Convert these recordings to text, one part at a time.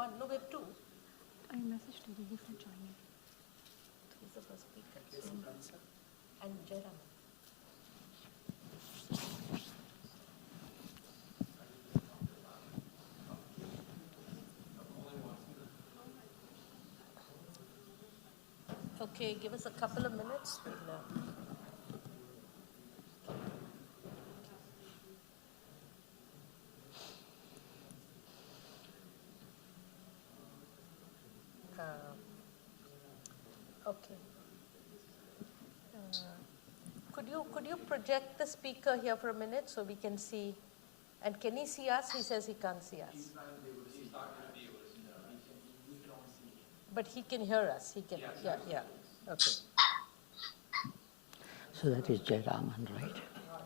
one. No, we have two. I messaged Ruby for joining. Who's the first speaker? And Jairam. Okay, give us a couple of minutes. Okay. Could you project the speaker here for a minute so we can see? And can he see us? He says he can't see us. He's not able to see. He's not going to be able to see. We can only see him. But he can hear us. He can. Yes, yeah. Okay. So that is Jayaraman, right?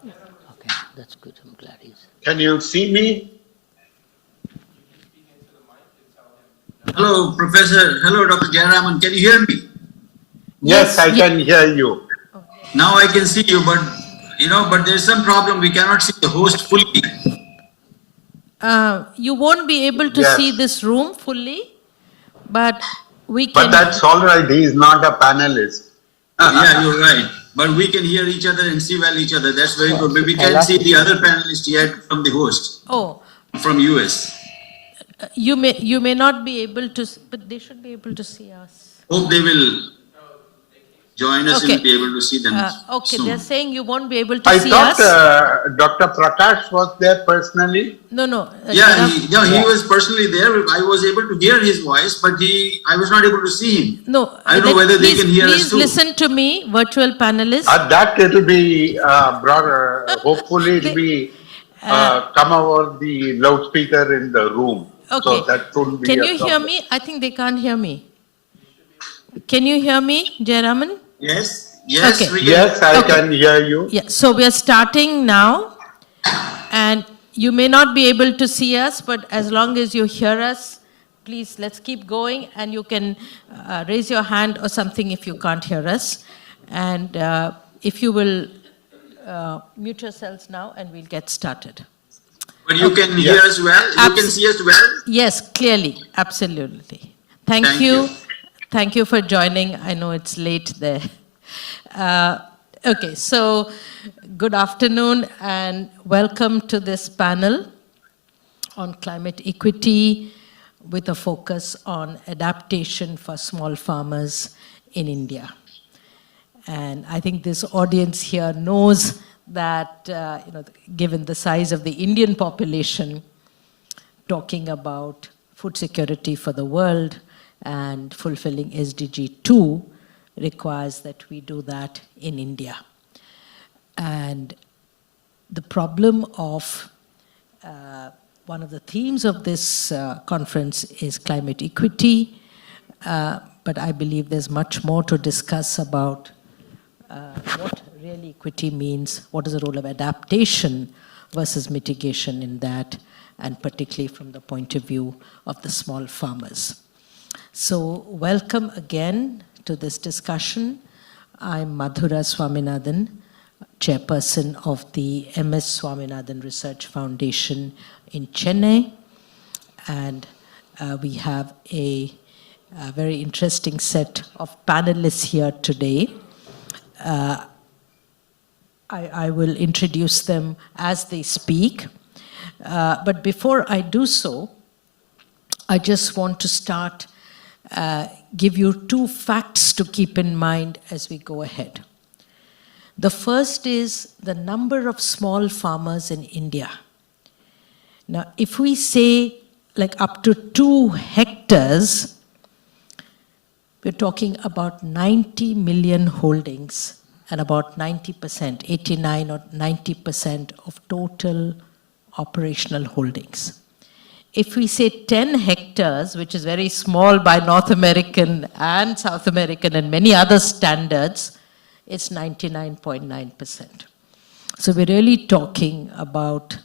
Yes. Okay, that's good. I'm glad he's. Can you see me? Hello, Professor. Hello, Dr. Jayaraman. Can you hear me? Yes, I can hear you. Now I can see you, but but there's some problem. We cannot see the host fully. You won't be able to see this room fully, but we can. But that's all right. He is not a panelist. Yeah, you're right. But we can hear each other and see well each other. That's very good. But we can't see the other panelist yet from the host. Oh. From US. You may not be able to, but they should be able to see us. Hope they will join us and be able to see them. Okay, soon. they're saying you won't be able to I see thought us. Dr. Prakash was there personally. No. He was personally there. I was able to hear his voice, but I was not able to see him. No. I don't know whether they can hear us Please too. listen to me, virtual panelists. That it will be broader. Hopefully it will be come over the loudspeaker in the room. Okay. So that shouldn't be Can a you hear problem. me? I think they can't hear me. Can you hear me, Jayaraman? Yes. Yes, Okay. Yes, I can hear you. Yeah, so we are starting now, and you may not be able to see us, but as long as you hear us, please let's keep going, and you can raise your hand or something if you can't hear us. And if you will mute yourselves now, and we'll get started. But you can hear us well? You can see us well? Yes, clearly, absolutely. Thank you. Thank you for joining. I know it's late there. Okay, so good afternoon and welcome to this panel on climate equity with a focus on adaptation for small farmers in India. And I think this audience here knows that, given the size of the Indian population, talking about food security for the world and fulfilling SDG 2 requires that we do that in India. And the problem of one of the themes of this conference is climate equity, but I believe there's much more to discuss about what really equity means, what is the role of adaptation versus mitigation in that, and particularly from the point of view of the small farmers. So welcome again to this discussion. I'm Madhura Swaminathan, chairperson of the MS Swaminathan Research Foundation in Chennai. And we have a very interesting set of panelists here today. I will introduce them as they speak. But before I do so, I just want to start give you two facts to keep in mind as we go ahead. The first is the number of small farmers in India. Now, if we say like up to 2 hectares, we're talking about 90 million holdings and about 90%, 89 or 90% of total operational holdings. If we say 10 hectares, which is very small by North American and South American and many other standards, it's 99.9%. So we're really talking about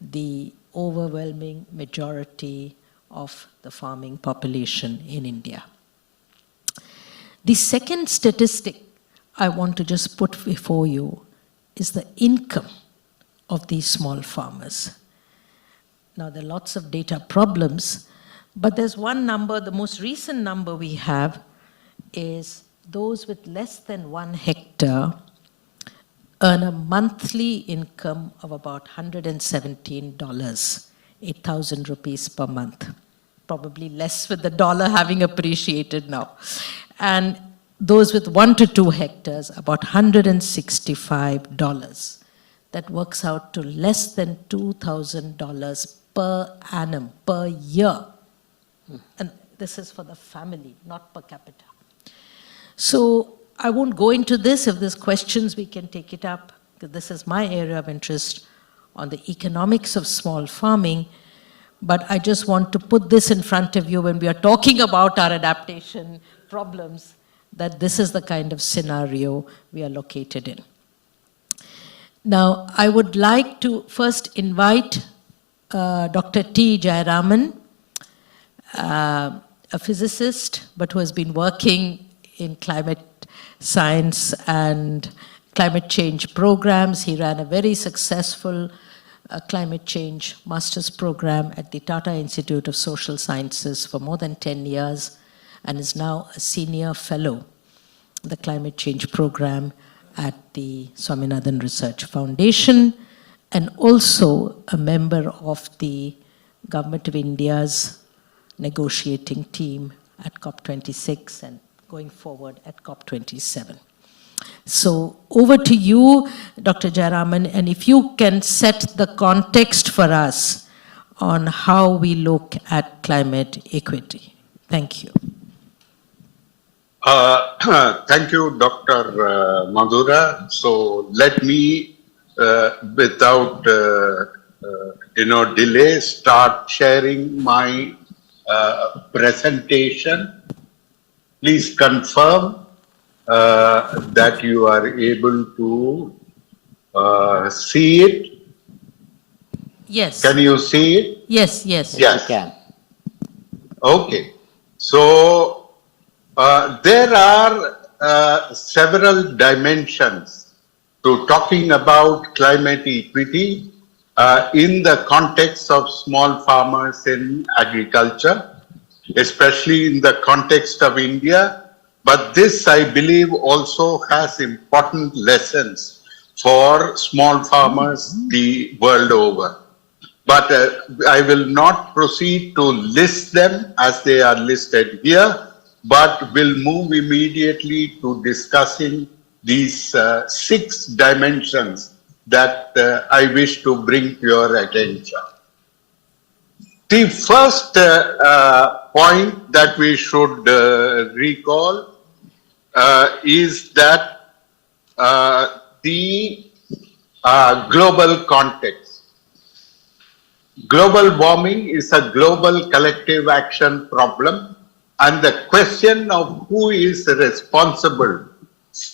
the overwhelming majority of the farming population in India. The second statistic I want to just put before you is the income of these small farmers. Now, there are lots of data problems, But there's one number, the most recent number we have is those with less than 1 hectare earn a monthly income of about $117, 8,000 rupees per month. Probably less with the dollar having appreciated now. And those with 1 to 2 hectares, about $165. That works out to less than $2,000 per annum, per year. And this is for the family, not per capita. So I won't go into this. If there's questions, we can take it up, because this is my area of interest on the economics of small farming. But I just want to put this in front of you when we are talking about our adaptation problems, that this is the kind of scenario we are located in. Now, I would like to first invite Dr. T. Jayaraman, a physicist, but who has been working in climate science and climate change programs. He ran a very successful climate change master's program at the Tata Institute of Social Sciences for more than 10 years and is now a senior fellow in the climate change program at the Swaminathan Research Foundation, and also a member of the Government of India's negotiating team at COP26 and going forward at COP27. So over to you, Dr. Jayaraman, and if you can set the context for us on how we look at climate equity. Thank you. Thank you, Dr. Madhura. So let me, without delay, start sharing my presentation. Please confirm that you are able to see it. Yes. Can you see it? Yes, yes. Yes. You can. Okay. So there are several dimensions to talking about climate equity in the context of small farmers in agriculture, especially in the context of India. But this, I believe, also has important lessons for small farmers the world over. But I will not proceed to list them as they are listed here, but will move immediately to discussing these 6 dimensions that I wish to bring to your attention. The first point that we should recall is that the global context. Global warming is a global collective action problem, and the question of who is responsible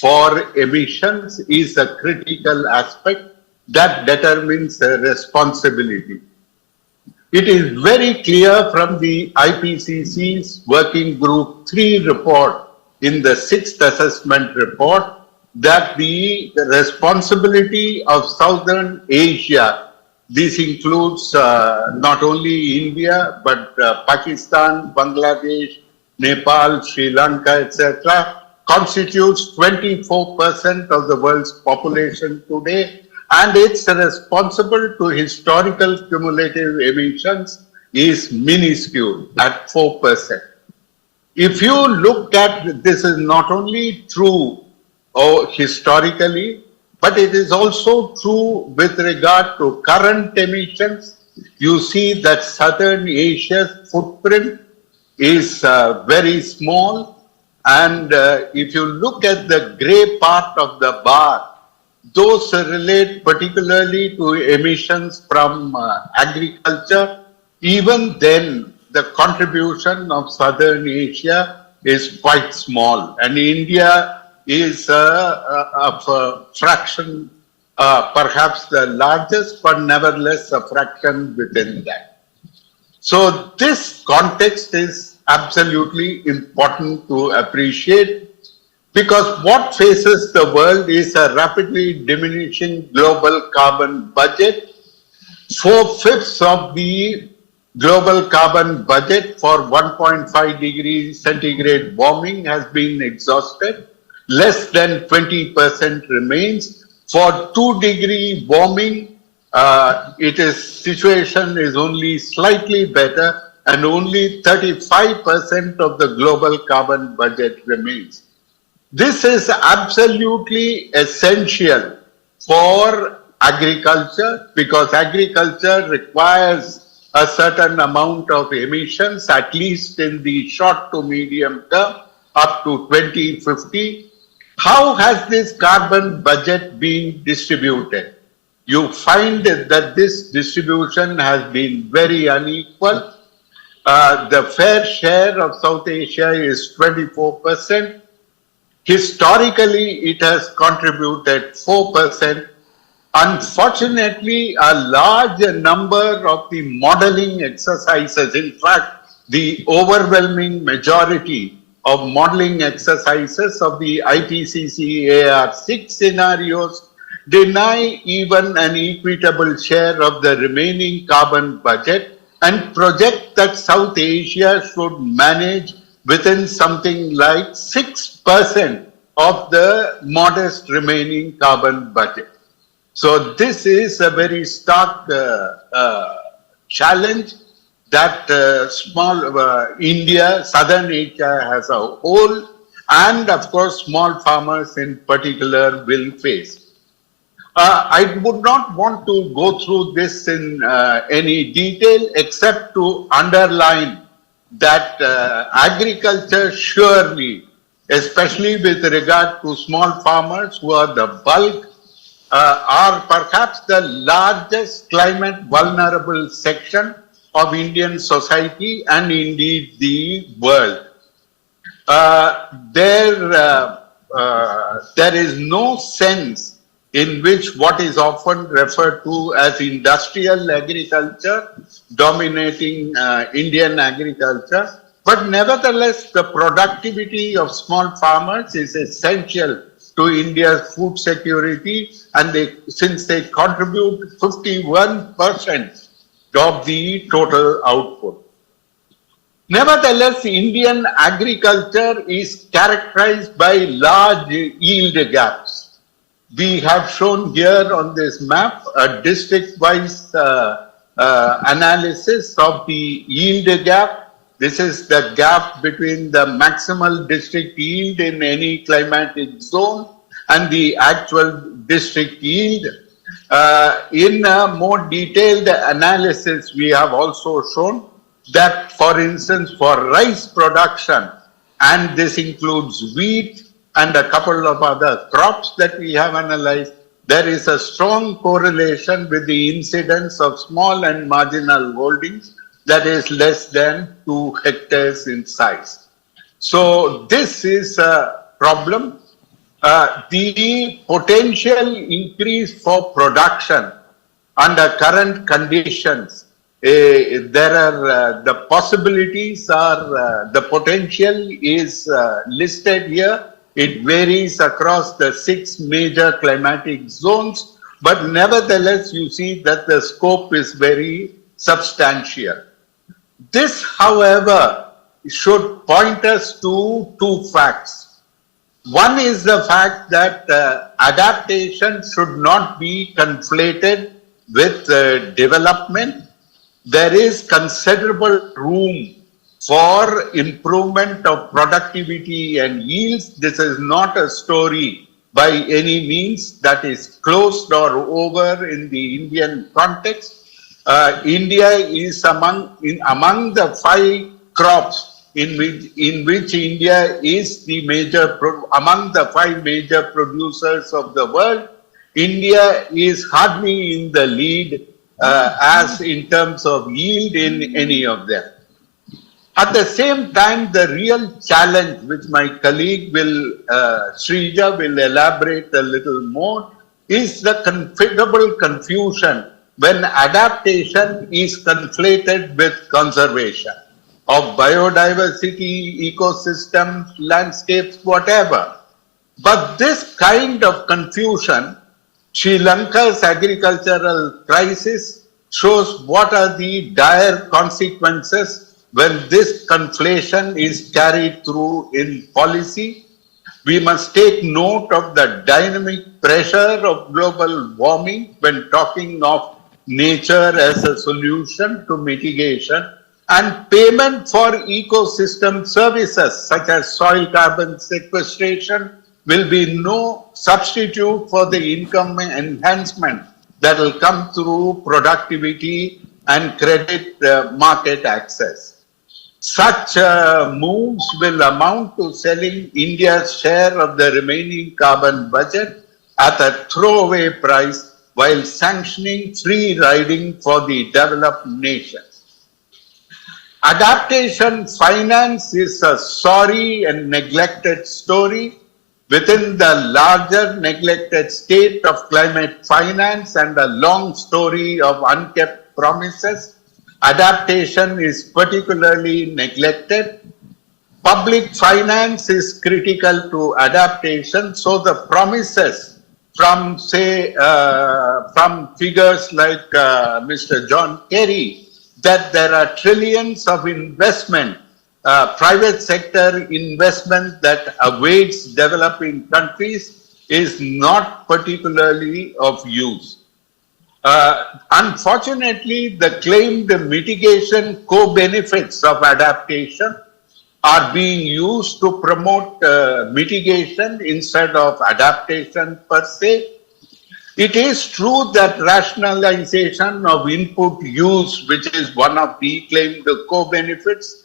for emissions is a critical aspect that determines responsibility. It is very clear from the IPCC's Working Group 3 report in the 6th assessment report that the responsibility of Southern Asia, this includes not only India, but Pakistan, Bangladesh, Nepal, Sri Lanka, etc., constitutes 24% of the world's population today, and its responsible to historical cumulative emissions is minuscule at 4%. If you look at, this is not only true historically, but it is also true with regard to current emissions. You see that Southern Asia's footprint is very small, and if you look at the gray part of the bar, those relate particularly to emissions from agriculture. Even then, the contribution of Southern Asia is quite small, and India is a fraction, perhaps the largest, but nevertheless a fraction within that. So this context is absolutely important to appreciate, because what faces the world is a rapidly diminishing global carbon budget. 4/5 of the Global carbon budget for 1.5 degrees centigrade warming has been exhausted. Less than 20% remains. For 2-degree warming, situation is only slightly better, and only 35% of the global carbon budget remains. This is absolutely essential for agriculture, because agriculture requires a certain amount of emissions, at least in the short to medium term, up to 2050. How has this carbon budget been distributed? You find that this distribution has been very unequal. The fair share of South Asia is 24%. Historically, it has contributed 4%. Unfortunately, a large number of the modeling exercises, in fact, the overwhelming majority of modeling exercises of the IPCC AR6 scenarios deny even an equitable share of the remaining carbon budget and project that South Asia should manage within something like 6% of the modest remaining carbon budget. So this is a very stark challenge that India, Southern Asia as a whole, and of course small farmers in particular will face. I would not want to go through this in any detail except to underline that agriculture surely, especially with regard to small farmers who are the bulk, are perhaps the largest climate vulnerable section of Indian society and indeed the world. There is no sense in which what is often referred to as industrial agriculture dominating Indian agriculture, but nevertheless the productivity of small farmers is essential to India's food security, and since they contribute 51% of the total output. Nevertheless, Indian agriculture is characterized by large yield gaps. We have shown here on this map a district-wise analysis of the yield gap. This is the gap between the maximal district yield in any climatic zone and the actual district yield. In a more detailed analysis, we have also shown that, for instance, for rice production, and this includes wheat and a couple of other crops that we have analyzed, there is a strong correlation with the incidence of small and marginal holdings that is less than 2 hectares in size. So this is a problem. The potential increase for production under current conditions, there are the possibilities are, the potential is listed here. It varies across the 6 major climatic zones, but nevertheless you see that the scope is very substantial. This, however, should point us to 2 facts. One is the fact that adaptation should not be conflated with development. There is considerable room for improvement of productivity and yields. This is not a story by any means that is closed or over in the Indian context. India is among the 5 crops in which India is the major, among the 5 major producers of the world. India is hardly in the lead as in terms of yield in any of them. At the same time, the real challenge, which my colleague Srija will elaborate a little more, is the considerable confusion when adaptation is conflated with conservation of biodiversity, ecosystems, landscapes, whatever. But this kind of confusion, Sri Lanka's agricultural crisis shows what are the dire consequences when this conflation is carried through in policy. We must take note of the dynamic pressure of global warming when talking of nature as a solution to mitigation, and payment for ecosystem services such as soil carbon sequestration will be no substitute for the income enhancement that will come through productivity and credit market access. Such moves will amount to selling India's share of the remaining carbon budget at a throwaway price while sanctioning free riding for the developed nations. Adaptation finance is a sorry and neglected story within the larger neglected state of climate finance and a long story of unkept promises. Adaptation is particularly neglected. Public finance is critical to adaptation, so the promises from, say, from figures like Mr. John Kerry, that there are trillions of investment, private sector investment that awaits developing countries is not particularly of use. Unfortunately, the claimed mitigation co-benefits of adaptation are being used to promote mitigation instead of adaptation per se. It is true that rationalization of input use, which is one of the claimed co-benefits,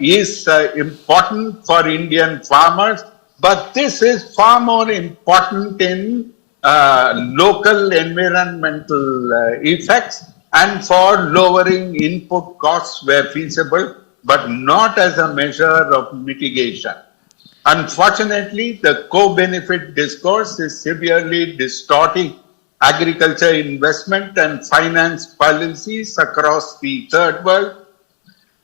is important for Indian farmers, but this is far more important in local environmental effects and for lowering input costs where feasible, but not as a measure of mitigation. Unfortunately, the co-benefit discourse is severely distorting agriculture investment and finance policies across the third world.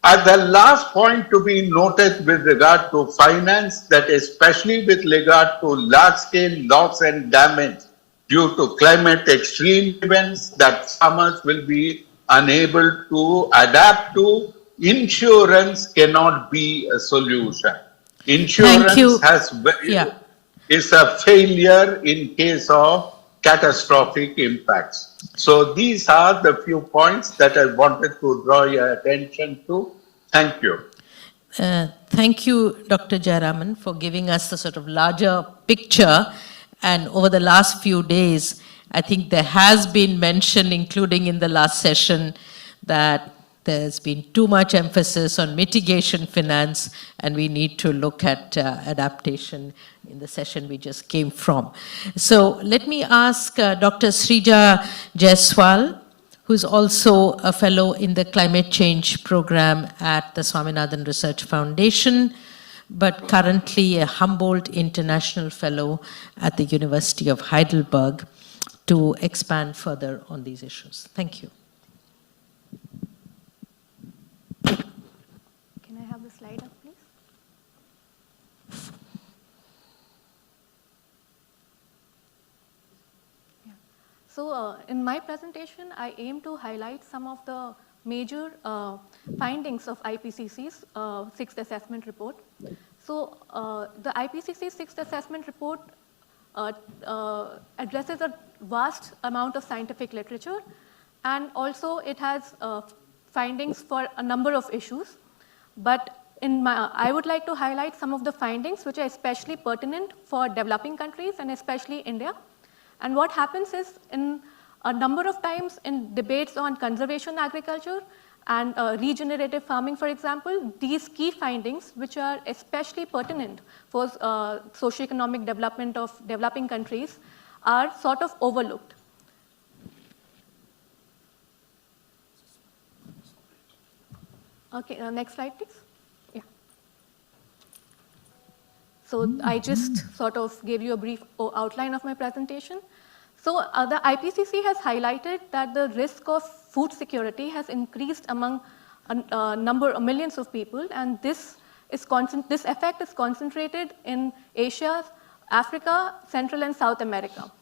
The last point to be noted with regard to finance, that especially with regard to large-scale loss and damage due to climate extreme events that farmers will be unable to adapt to, insurance cannot be a solution. Insurance is a failure in case of catastrophic impacts. So these are the few points that I wanted to draw your attention to. Thank you. Thank you, Dr. Jayaraman, for giving us the sort of larger picture. And over the last few days, I think there has been mention, including in the last session, that there's been too much emphasis on mitigation finance, and we need to look at adaptation in the session we just came from. So let me ask Dr. Srija Jaiswal, who's also a fellow in the climate change program at the Swaminathan Research Foundation, but currently a Humboldt International Fellow at the University of Heidelberg, to expand further on these issues. Thank you. Can I have the slide up, please? Yeah. So in my presentation, I aim to highlight some of the major findings of IPCC's sixth assessment report. So the IPCC sixth assessment report addresses a vast amount of scientific literature, and also it has findings for a number of issues. But I would like to highlight some of the findings which are especially pertinent for developing countries and especially India. And what happens is, in a number of times in debates on conservation agriculture and regenerative farming, for example, these key findings, which are especially pertinent for socioeconomic development of developing countries, are sort of overlooked. Okay, next slide, please. Yeah. So I just sort of gave you a brief outline of my presentation. So the IPCC has highlighted that the risk of food security has increased among millions of people, and this effect is concentrated in Asia, Africa, Central and South America.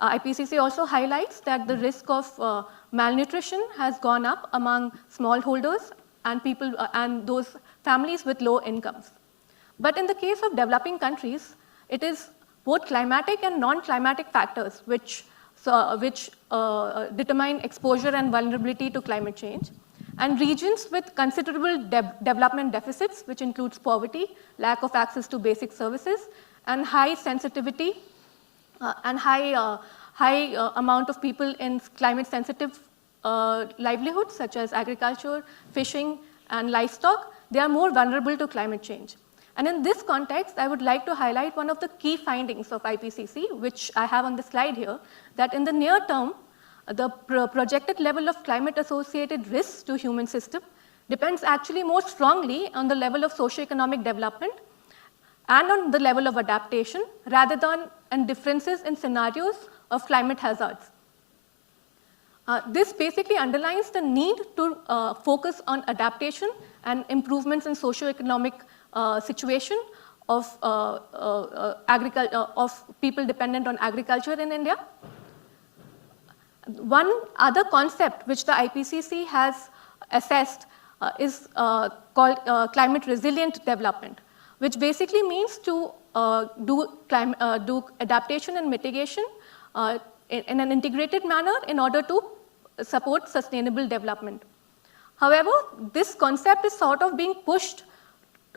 IPCC also highlights that the risk of malnutrition has gone up among smallholders and people and those families with low incomes. But in the case of developing countries, it is both climatic and non-climatic factors which determine exposure and vulnerability to climate change. And regions with considerable development deficits, which includes poverty, lack of access to basic services, and high sensitivity and high amount of people in climate-sensitive livelihoods, such as agriculture, fishing, and livestock, they are more vulnerable to climate change. And in this context, I would like to highlight one of the key findings of IPCC, which I have on the slide here, that in the near term, the projected level of climate-associated risks to human system depends actually more strongly on the level of socioeconomic development and on the level of adaptation, rather than on differences in scenarios of climate hazards. This basically underlines the need to focus on adaptation and improvements in socioeconomic situation of people dependent on agriculture in India. One other concept which the IPCC has assessed is called climate resilient development, which basically means to do adaptation and mitigation in an integrated manner in order to support sustainable development. However, this concept is sort of being pushed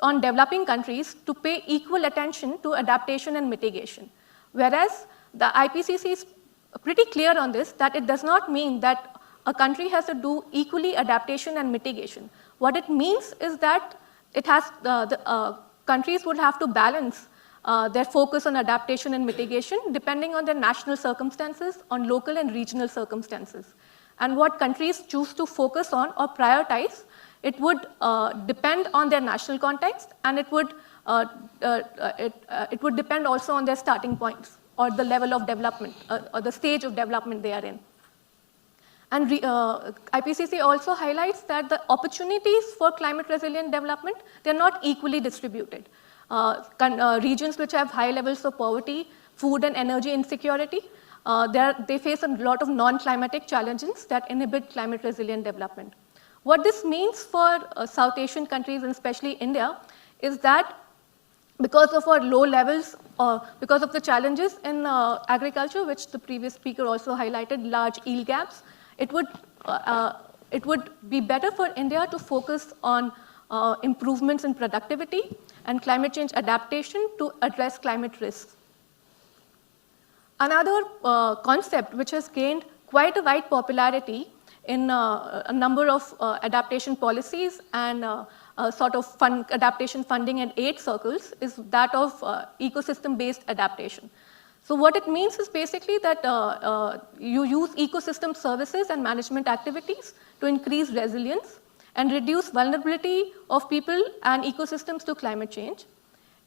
on developing countries to pay equal attention to adaptation and mitigation, whereas the IPCC is pretty clear on this, that it does not mean that a country has to do equally adaptation and mitigation. What it means is that it has countries would have to balance their focus on adaptation and mitigation depending on their national circumstances, on local and regional circumstances. And what countries choose to focus on or prioritize, it would depend on their national context, and it would depend also on their starting points or the level of development or the stage of development they are in. And IPCC also highlights that the opportunities for climate resilient development, they're not equally distributed. Regions which have high levels of poverty, food and energy insecurity, they face a lot of non-climatic challenges that inhibit climate resilient development. What this means for South Asian countries, and especially India, is that because of our low levels, because of the challenges in agriculture, which the previous speaker also highlighted, large yield gaps, it would be better for India to focus on improvements in productivity and climate change adaptation to address climate risks. Another concept which has gained quite a wide popularity in a number of adaptation policies and sort of adaptation funding and aid circles is that of ecosystem-based adaptation. So what it means is basically that you use ecosystem services and management activities to increase resilience and reduce vulnerability of people and ecosystems to climate change.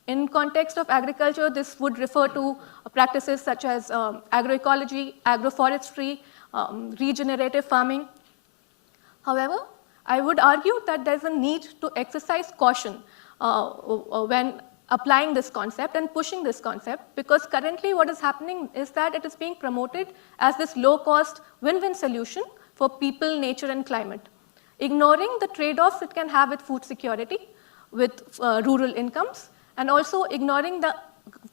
In context of agriculture, this would refer to practices such as agroecology, agroforestry, regenerative farming. However, I would argue that there's a need to exercise caution when applying this concept and pushing this concept, because currently what is happening is that it is being promoted as this low-cost win-win solution for people, nature, and climate, ignoring the trade-offs it can have with food security, with rural incomes, and also ignoring the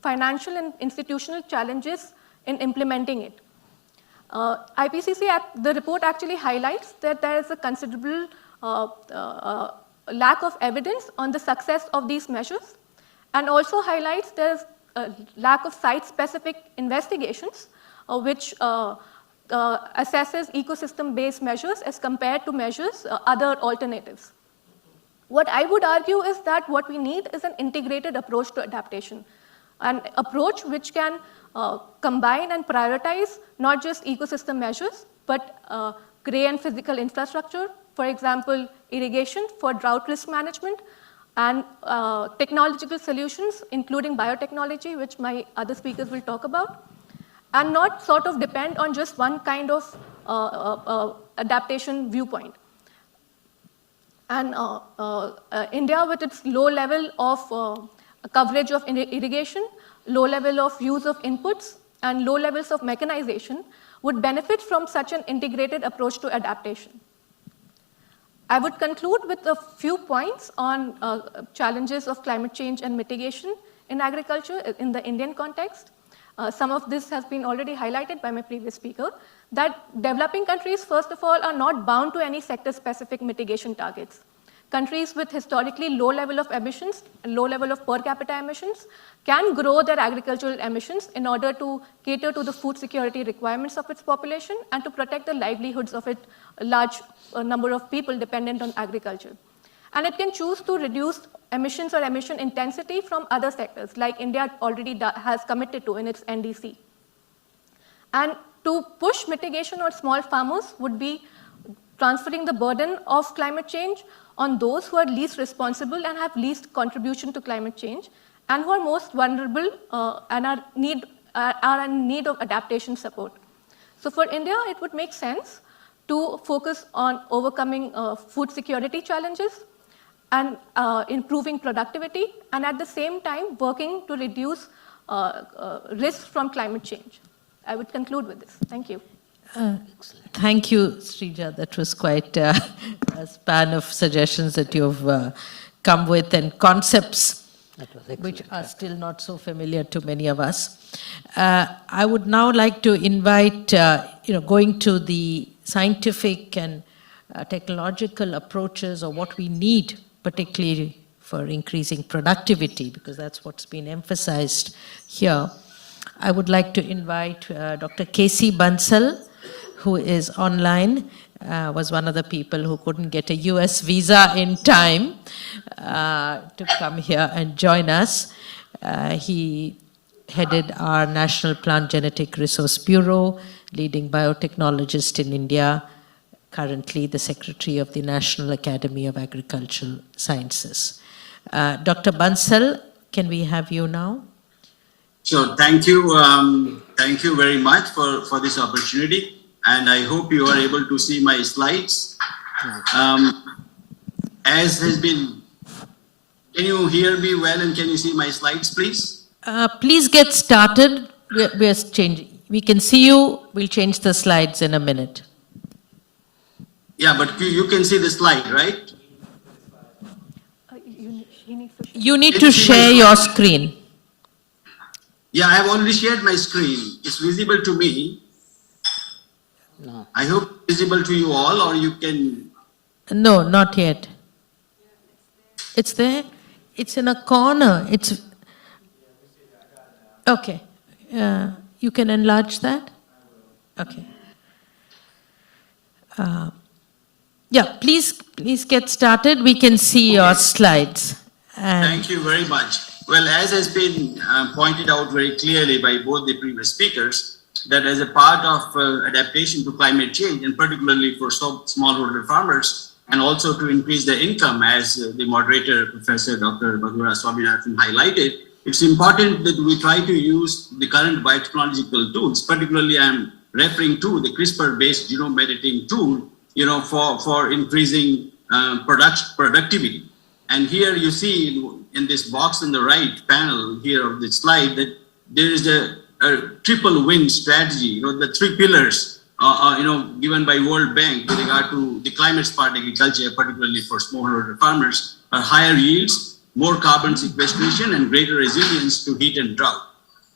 financial and institutional challenges in implementing it. IPCC, the report actually highlights that there is a considerable lack of evidence on the success of these measures, and also highlights there is a lack of site-specific investigations which assesses ecosystem-based measures as compared to measures, other alternatives. What I would argue is that what we need is an integrated approach to adaptation, an approach which can combine and prioritize not just ecosystem measures, but grey and physical infrastructure, for example, irrigation for drought risk management, and technological solutions, including biotechnology, which my other speakers will talk about, and not sort of depend on just one kind of adaptation viewpoint. And India, with its low level of coverage of irrigation, low level of use of inputs, and low levels of mechanization, would benefit from such an integrated approach to adaptation. I would conclude with a few points on challenges of climate change and mitigation in agriculture in the Indian context. Some of this has been already highlighted by my previous speaker, that developing countries, first of all, are not bound to any sector-specific mitigation targets. Countries with historically low level of emissions, low level of per capita emissions, can grow their agricultural emissions in order to cater to the food security requirements of its population and to protect the livelihoods of a large number of people dependent on agriculture. And it can choose to reduce emissions or emission intensity from other sectors, like India already has committed to in its NDC. And to push mitigation on small farmers would be transferring the burden of climate change on those who are least responsible and have least contribution to climate change, and who are most vulnerable and are in need of adaptation support. So for India, it would make sense to focus on overcoming food security challenges and improving productivity, and at the same time working to reduce risks from climate change. I would conclude with this. Thank you. Thank you, Srija. That was quite a span of suggestions that you've come with, and concepts which are still not so familiar to many of us. I would now like to invite, going to the scientific and technological approaches, or what we need, particularly for increasing productivity, because that's what's been emphasized here. I would like to invite Dr. K.C. Bansal, who is online, was one of the people who couldn't get a US visa in time to come here and join us. He headed our National Plant Genetic Resource Bureau, leading biotechnologist in India, currently the Secretary of the National Academy of Agricultural Sciences. Dr. Bansal, can we have you now? So thank you very much for this opportunity. And I hope you are able to see my slides. As has been, can you hear me well, and can you see my slides, please? Please get started. We're changing. We can see you. We'll change the slides in a minute. Yeah, but you can see the slide, right? You need to share your screen. Yeah, I have already shared my screen. It's visible to me. No. I hope it's visible to you all, or you can... No, not yet. It's there. It's in a corner. It's... Okay. You can enlarge that? Okay. Yeah, please get started. We can see your slides. Thank you very much. Well, as has been pointed out very clearly by both the previous speakers, that as a part of adaptation to climate change, and particularly for smallholder farmers, and also to increase their income, as the moderator, Professor Dr. Swaminathan highlighted, it's important that we try to use the current biotechnological tools. Particularly, I'm referring to the CRISPR-based genome editing tool, for increasing productivity. And here you see in this box on the right panel here of the slide that there is a triple win strategy, the three pillars, given by World Bank with regard to the climate smart agriculture, particularly for smallholder farmers, are higher yields, more carbon sequestration, and greater resilience to heat and drought.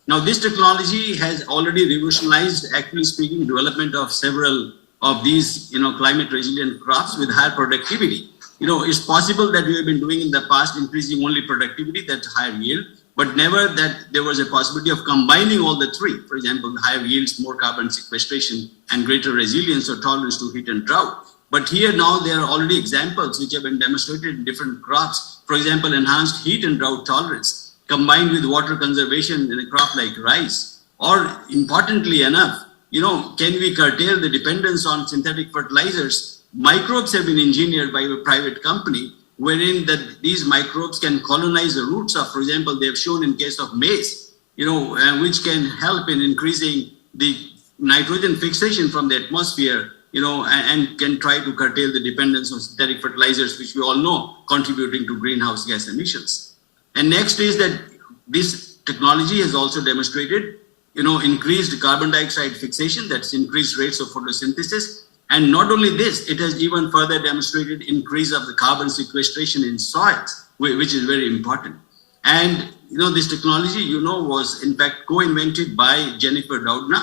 Now, this technology has already revolutionized, actually speaking, development of several of these, climate resilient crops with higher productivity. It's possible that we have been doing in the past, increasing only productivity, that's higher yield, but never that there was a possibility of combining all the three. For example, higher yields, more carbon sequestration, and greater resilience or tolerance to heat and drought. But here now there are already examples which have been demonstrated in different crops. For example, enhanced heat and drought tolerance, combined with water conservation in a crop like rice. Or importantly enough, can we curtail the dependence on synthetic fertilizers? Microbes have been engineered by a private company, wherein that these microbes can colonize the roots of, for example, they have shown in case of maize, which can help in increasing the nitrogen fixation from the atmosphere, and can try to curtail the dependence on synthetic fertilizers, which we all know contributing to greenhouse gas emissions. And next is that this technology has also demonstrated increased carbon dioxide fixation, that's increased rates of photosynthesis. And not only this, it has even further demonstrated increase of the carbon sequestration in soils, which is very important. And this technology, was in fact co-invented by Jennifer Doudna,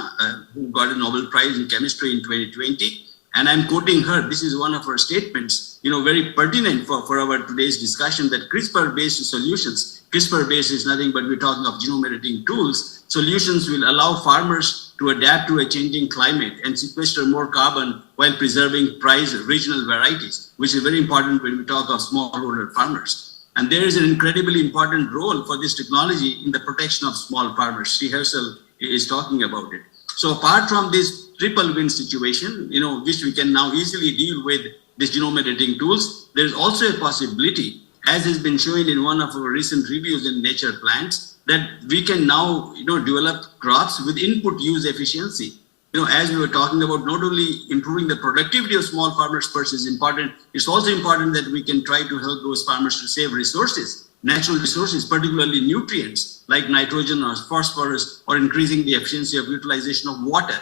who got a Nobel Prize in Chemistry in 2020. And I'm quoting her. This is one of her statements, very pertinent for our today's discussion, that CRISPR-based solutions, CRISPR-based is nothing but we're talking of genome editing tools, solutions will allow farmers to adapt to a changing climate and sequester more carbon while preserving prized regional varieties, which is very important when we talk of smallholder farmers. And there is an incredibly important role for this technology in the protection of small farmers. She herself is talking about it. So apart from this triple win situation, which we can now easily deal with these genome editing tools, there's also a possibility, as has been shown in one of our recent reviews in Nature Plants, that we can now, develop crops with input use efficiency. As we were talking about, not only improving the productivity of small farmers first is important, it's also important that we can try to help those farmers to save resources, natural resources, particularly nutrients like nitrogen or phosphorus, or increasing the efficiency of utilization of water,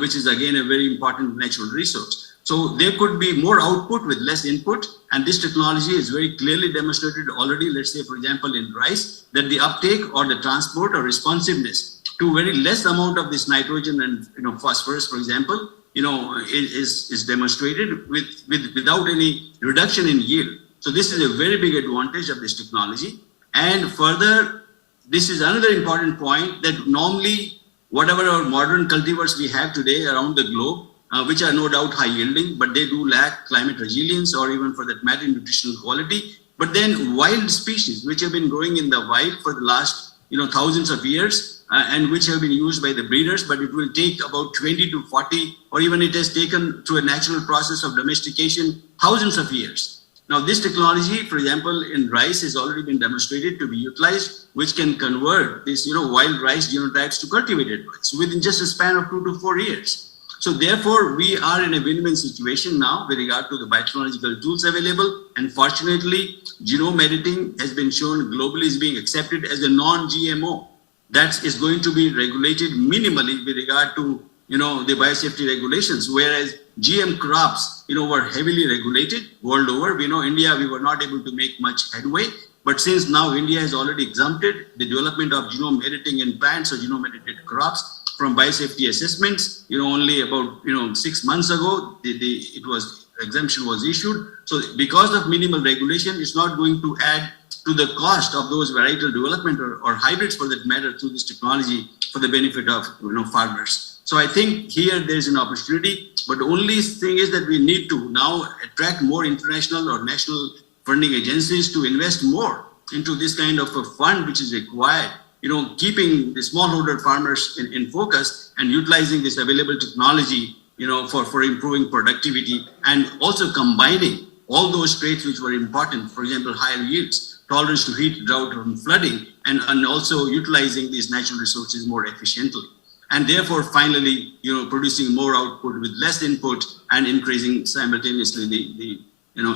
which is again a very important natural resource. So there could be more output with less input, and this technology is very clearly demonstrated already, let's say, for example, in rice, that the uptake or the transport or responsiveness to very less amount of this nitrogen and phosphorus, for example, is demonstrated without any reduction in yield. So this is a very big advantage of this technology. And further, this is another important point, that normally whatever our modern cultivars we have today around the globe, which are no doubt high yielding, but they do lack climate resilience or even for that matter nutritional quality. But then wild species, which have been growing in the wild for the last thousands of years, and which have been used by the breeders, but it will take about 20 to 40, or even it has taken through a natural process of domestication, thousands of years. Now this technology, for example, in rice has already been demonstrated to be utilized, which can convert this wild rice genotypes to cultivated rice within just a span of 2 to 4 years. So therefore, we are in a win-win situation now with regard to the biotechnological tools available. And fortunately, genome editing has been shown globally is being accepted as a non-GMO. That is going to be regulated minimally with regard to, the biosafety regulations, whereas GM crops, were heavily regulated world over. We know India, we were not able to make much headway. But since now India has already exempted the development of genome editing in plants or genome edited crops from biosafety assessments, only about 6 months ago, exemption was issued. So because of minimal regulation, it's not going to add to the cost of those varietal development or hybrids for that matter through this technology for the benefit of farmers. So I think here there's an opportunity, but the only thing is that we need to now attract more international or national funding agencies to invest more into this kind of a fund which is required, keeping the smallholder farmers in focus and utilizing this available technology, for improving productivity, and also combining all those traits which were important, for example, higher yields, tolerance to heat, drought, and flooding, and also utilizing these natural resources more efficiently. And therefore, finally, producing more output with less input and increasing simultaneously the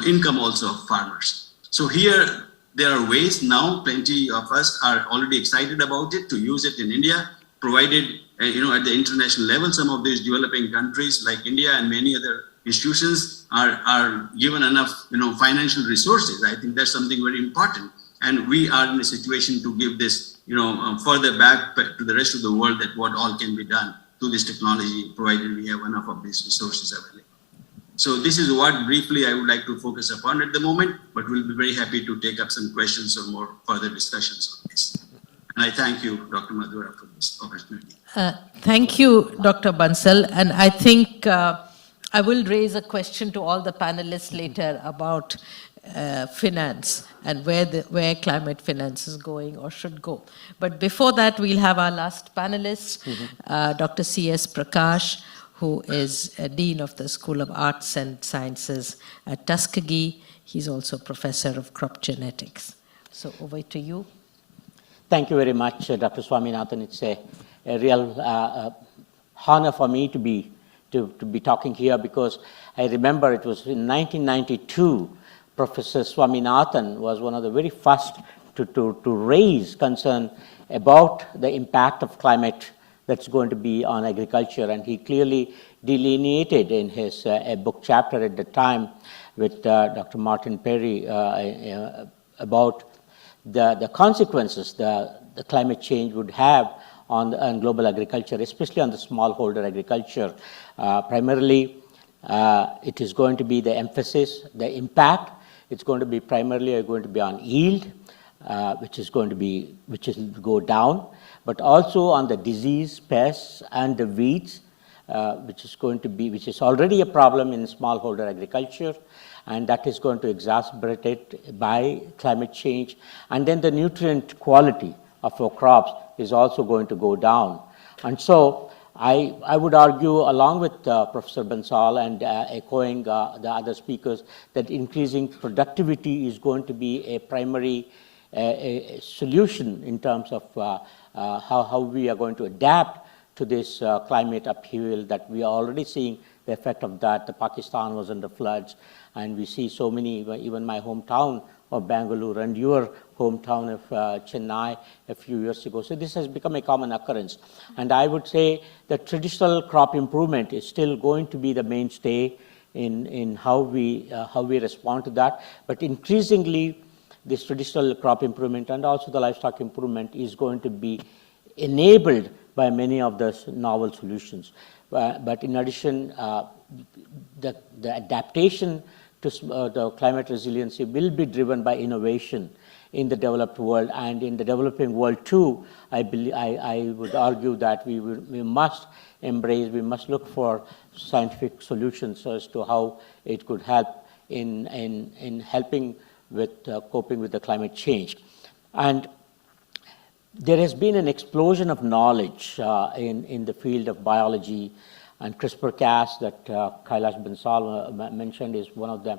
income also of farmers. So here, there are ways now, plenty of us are already excited about it to use it in India, provided, at the international level, some of these developing countries like India and many other institutions are given enough, financial resources. I think that's something very important. And we are in a situation to give this, further back to the rest of the world, that what all can be done to this technology, provided we have enough of these resources available. So this is what briefly I would like to focus upon at the moment, but we'll be very happy to take up some questions or more further discussions on this. And I thank you, Dr. Madhura, for this opportunity. Thank you, Dr. Bansal. And I think I will raise a question to all the panelists later about finance and where climate finance is going or should go. But before that, we'll have our last panelist, Dr. C.S. Prakash, who is a Dean of the School of Arts and Sciences at Tuskegee. He's also professor of crop genetics. So over to you. Thank you very much, Dr. Swaminathan. It's a real honor for me to be talking here, because I remember it was in 1992, Professor Swaminathan was one of the very first to raise concern about the impact of climate that's going to be on agriculture. And he clearly delineated in his a book chapter at the time with Dr. Martin Perry about the consequences the climate change would have on global agriculture, especially on the smallholder agriculture. Primarily, it is going to be the emphasis, the impact. It's going to be primarily going to be on yield, which will go down, but also on the disease, pests, and the weeds, which is already a problem in smallholder agriculture, and that is going to exacerbate it by climate change. And then the nutrient quality of our crops is also going to go down. And so I would argue, along with Professor Bansal and echoing the other speakers, that increasing productivity is going to be a primary solution in terms of how we are going to adapt to this climate upheaval that we are already seeing the effect of that. The Pakistan was under floods, and we see so many, even my hometown of Bangalore and your hometown of Chennai a few years ago. So this has become a common occurrence. And I would say that traditional crop improvement is still going to be the mainstay in how we respond to that. But increasingly, this traditional crop improvement and also the livestock improvement is going to be enabled by many of the novel solutions. But in addition, the adaptation to the climate resiliency will be driven by innovation in the developed world, and in the developing world too. I would argue that we must embrace, we must look for scientific solutions as to how it could help in helping with coping with the climate change. And there has been an explosion of knowledge in the field of biology, and CRISPR-Cas that Kailash Bansal mentioned is one of them.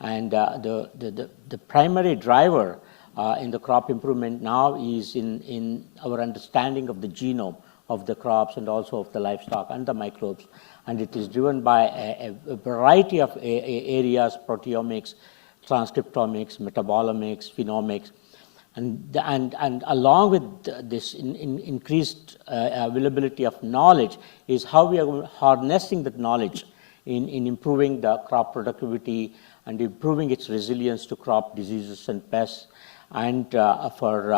And the primary driver in the crop improvement now is in our understanding of the genome of the crops and also of the livestock and the microbes. And it is driven by a variety of areas: proteomics, transcriptomics, metabolomics, phenomics. And along with this increased availability of knowledge is how we are harnessing that knowledge in improving the crop productivity and improving its resilience to crop diseases and pests, and for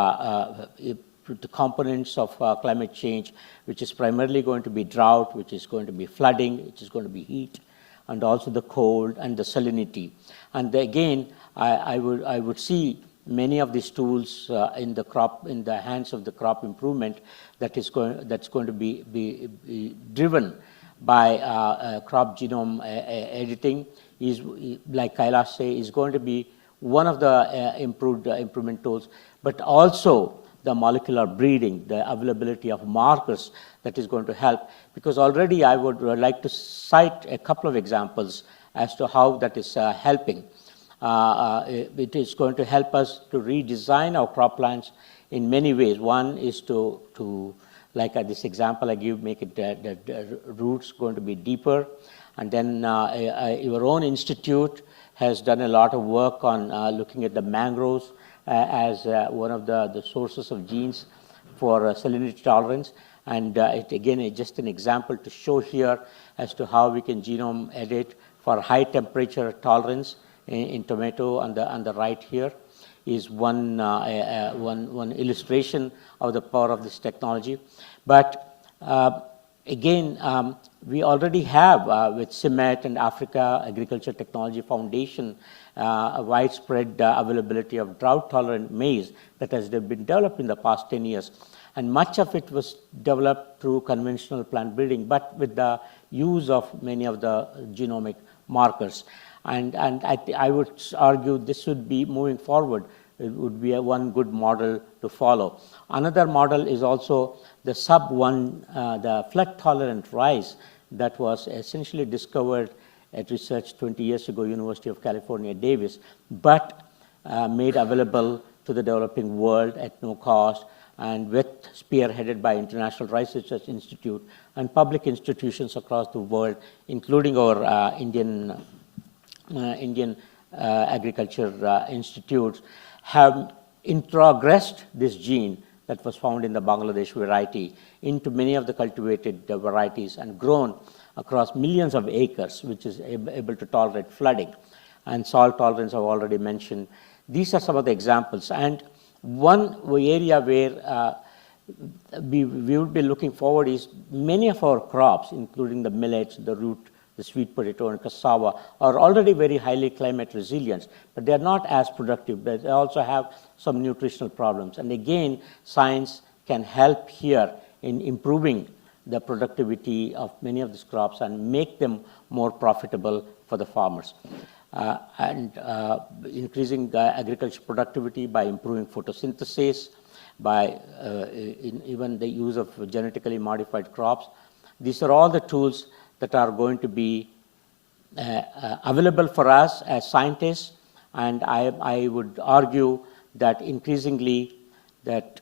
the components of climate change, which is primarily going to be drought, which is going to be flooding, which is going to be heat, and also the cold and the salinity. And again, I would see many of these tools in the hands of the crop improvement that's going to be driven by crop genome editing. Is, like Kailash say, is going to be one of the improvement tools, but also the molecular breeding, the availability of markers that is going to help. Because already I would like to cite a couple of examples as to how that is helping. It is going to help us to redesign our crop plants in many ways. One is to like this example I give, make it the roots going to be deeper. And then your own institute has done a lot of work on looking at the mangroves as one of the sources of genes for salinity tolerance. And it again is just an example to show here as to how we can genome edit for high temperature tolerance in tomato. On the right here is one illustration of the power of this technology. But again, we already have with CIMMET and Africa Agriculture Technology Foundation a widespread availability of drought-tolerant maize that has been developed in the past 10 years. And much of it was developed through conventional plant breeding, but with the use of many of the genomic markers. And I would argue this would be moving forward. It would be one good model to follow. Another model is also the the flood-tolerant rice that was essentially discovered at research 20 years ago, University of California, Davis, but made available to the developing world at no cost, and spearheaded by International Rice Research Institute and public institutions across the world, including our Indian agriculture institutes, have introgressed this gene that was found in the Bangladesh variety into many of the cultivated varieties and grown across millions of acres, which is able to tolerate flooding. And salt tolerance I've already mentioned. These are some of the examples. And one area where we would be looking forward is many of our crops, including the millets, the root, the sweet potato, and cassava, are already very highly climate resilient, but they are not as productive. They also have some nutritional problems. And again, science can help here in improving the productivity of many of these crops and make them more profitable for the farmers. And increasing agricultural productivity by improving photosynthesis, by even the use of genetically modified crops. These are all the tools that are going to be available for us as scientists, and I would argue that increasingly that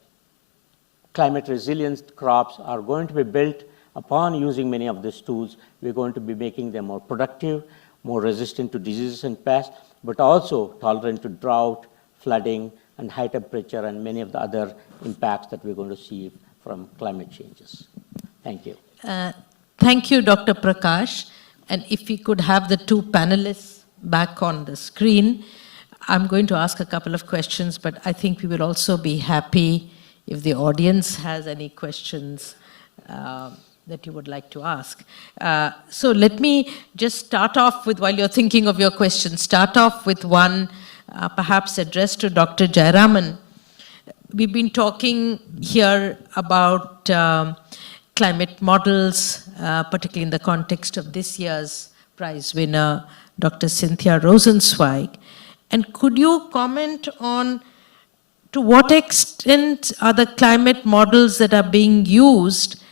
climate resilient crops are going to be built upon using many of these tools. We're going to be making them more productive, more resistant to diseases and pests, but also tolerant to drought, flooding, and high temperature, and many of the other impacts that we're going to see from climate changes. Thank you. Thank you, Dr. Prakash. And if we could have the two panelists back on the screen, I'm going to ask a couple of questions, but I think we will also be happy if the audience has any questions that you would like to ask. So let me just start off with, while you're thinking of your questions, start off with one perhaps addressed to Dr. Jayaraman. We've been talking here about climate models, particularly in the context of this year's prize winner, Dr. Cynthia Rosenzweig. And could you comment on to what extent are the climate models that are being used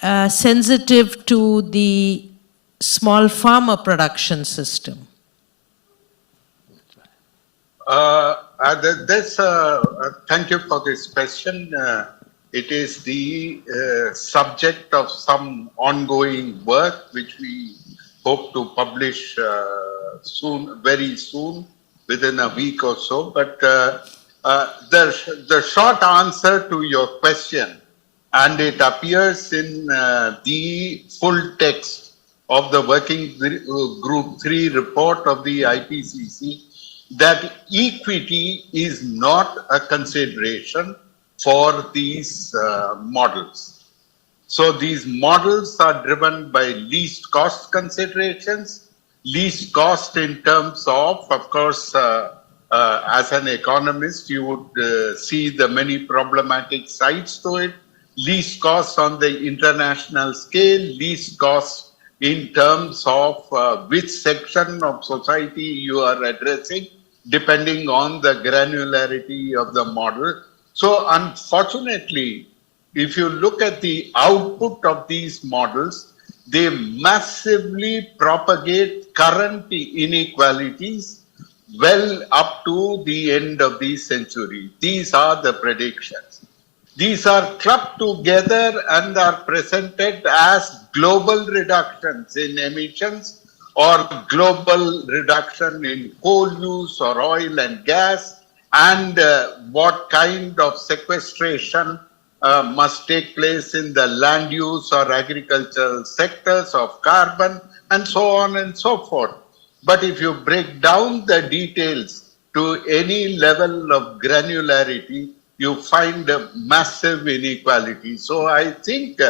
sensitive to the small farmer production system? Thank you for this question. It is the subject of some ongoing work which we hope to publish soon, very soon, within a week or so. But the short answer to your question, and it appears in the full text of the Working Group 3 report of the IPCC, that equity is not a consideration for these models. So these models are driven by least cost considerations, least cost in terms of course, as an economist, you would see the many problematic sides to it, least cost on the international scale, least cost in terms of which section of society you are addressing, depending on the granularity of the model. So unfortunately, if you look at the output of these models, they massively propagate current inequalities well up to the end of the century. These are the predictions. These are clubbed together and are presented as global reductions in emissions or global reduction in coal use or oil and gas, and what kind of sequestration must take place in the land use or agricultural sectors of carbon, and so on and so forth. But if you break down the details to any level of granularity, you find a massive inequality. So I think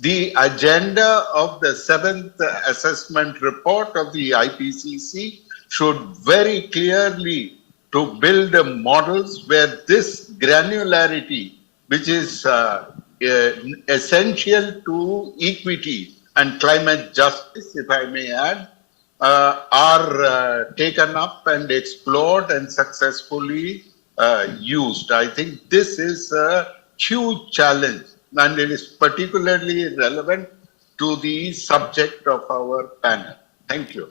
the agenda of the 7th assessment report of the IPCC should very clearly to build models where this granularity, which is essential to equity and climate justice, if I may add, are taken up and explored and successfully used. I think this is a huge challenge, and it is particularly relevant to the subject of our panel. Thank you.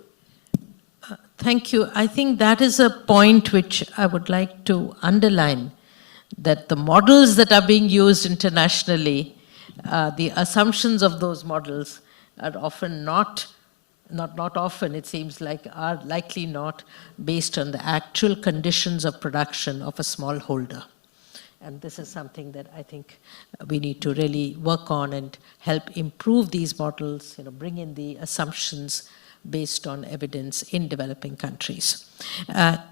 Thank you. I think that is a point which I would like to underline, that the models that are being used internationally, the assumptions of those models are often not often, it seems like, are likely not based on the actual conditions of production of a smallholder. And this is something that I think we need to really work on and help improve these models, bring in the assumptions based on evidence in developing countries.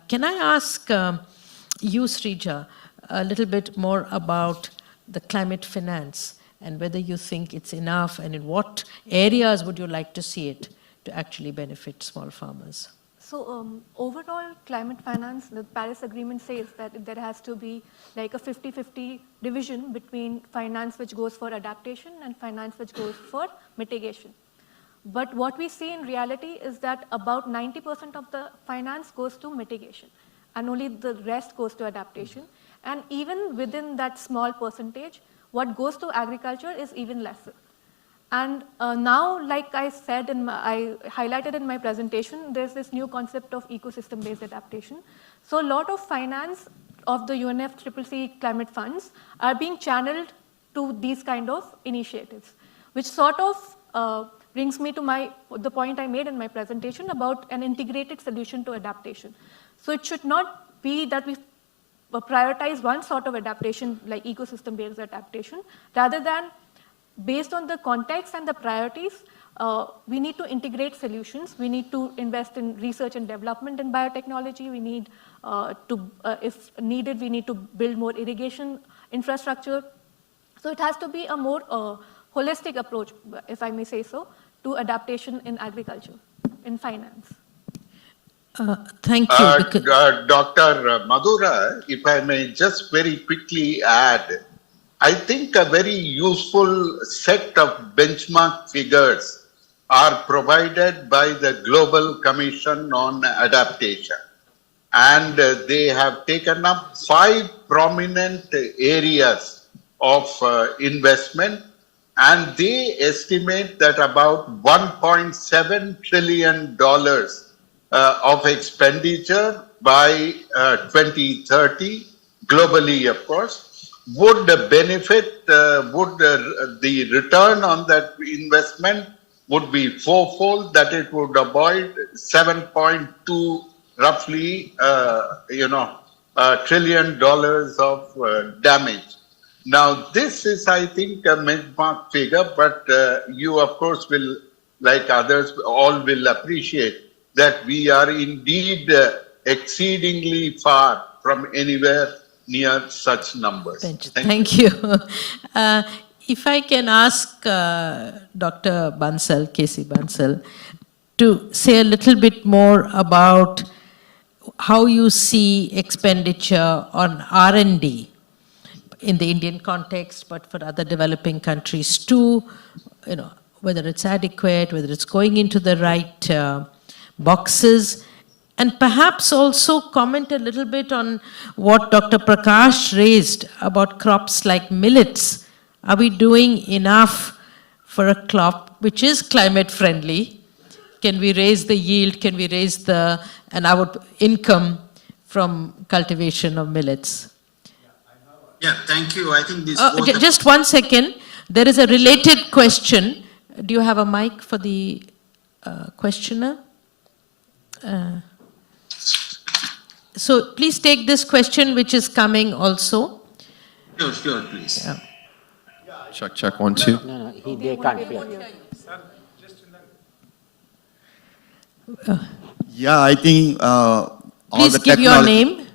Can I ask you, Srija, a little bit more about the climate finance and whether you think it's enough, and in what areas would you like to see it to actually benefit small farmers? So overall climate finance, the Paris Agreement says that there has to be like a 50-50 division between finance which goes for adaptation and finance which goes for mitigation. But what we see in reality is that about 90% of the finance goes to mitigation and only the rest goes to adaptation. And even within that small percentage, what goes to agriculture is even lesser. And now, like I said, I highlighted in my presentation, there's this new concept of ecosystem-based adaptation. So a lot of finance of the UNFCCC climate funds are being channeled to these kind of initiatives, which sort of brings me to the point I made in my presentation about an integrated solution to adaptation. So it should not be that we prioritize one sort of adaptation like ecosystem-based adaptation, rather than based on the context and the priorities, we need to integrate solutions. We need to invest in research and development in biotechnology. We need if needed, we need to build more irrigation infrastructure. So it has to be a more holistic approach, if I may say so, to adaptation in agriculture, in finance. Thank you. Dr. Madhura, if I may just very quickly add, I think a very useful set of benchmark figures are provided by the Global Commission on Adaptation. And they have taken up 5 prominent areas of investment, and they estimate that about $1.7 trillion of expenditure by 2030, globally of course, would benefit, the return on that investment would be fourfold, that it would avoid 7.2 roughly, trillion dollars of damage. Now, this is, I think, a benchmark figure, but you, of course, will, like others, all will appreciate that we are indeed exceedingly far from anywhere near such numbers. Thank you. If I can ask Dr. Bansal, K.C. Bansal, to say a little bit more about how you see expenditure on R&D in the Indian context, but for other developing countries too, whether it's adequate, whether it's going into the right boxes, and perhaps also comment a little bit on what Dr. Prakash raised about crops like millets. Are we doing enough for a crop which is climate friendly? Can we raise the yield? Can we raise our income from cultivation of millets? Yeah, thank you. I think this. Just 1 second. There is a related question. Do you have a mic for the questioner? So please take this question, which is coming also. Sure, please. Yeah. Check 1, 2. No, they can't hear. Yeah, I think all Please the give your name.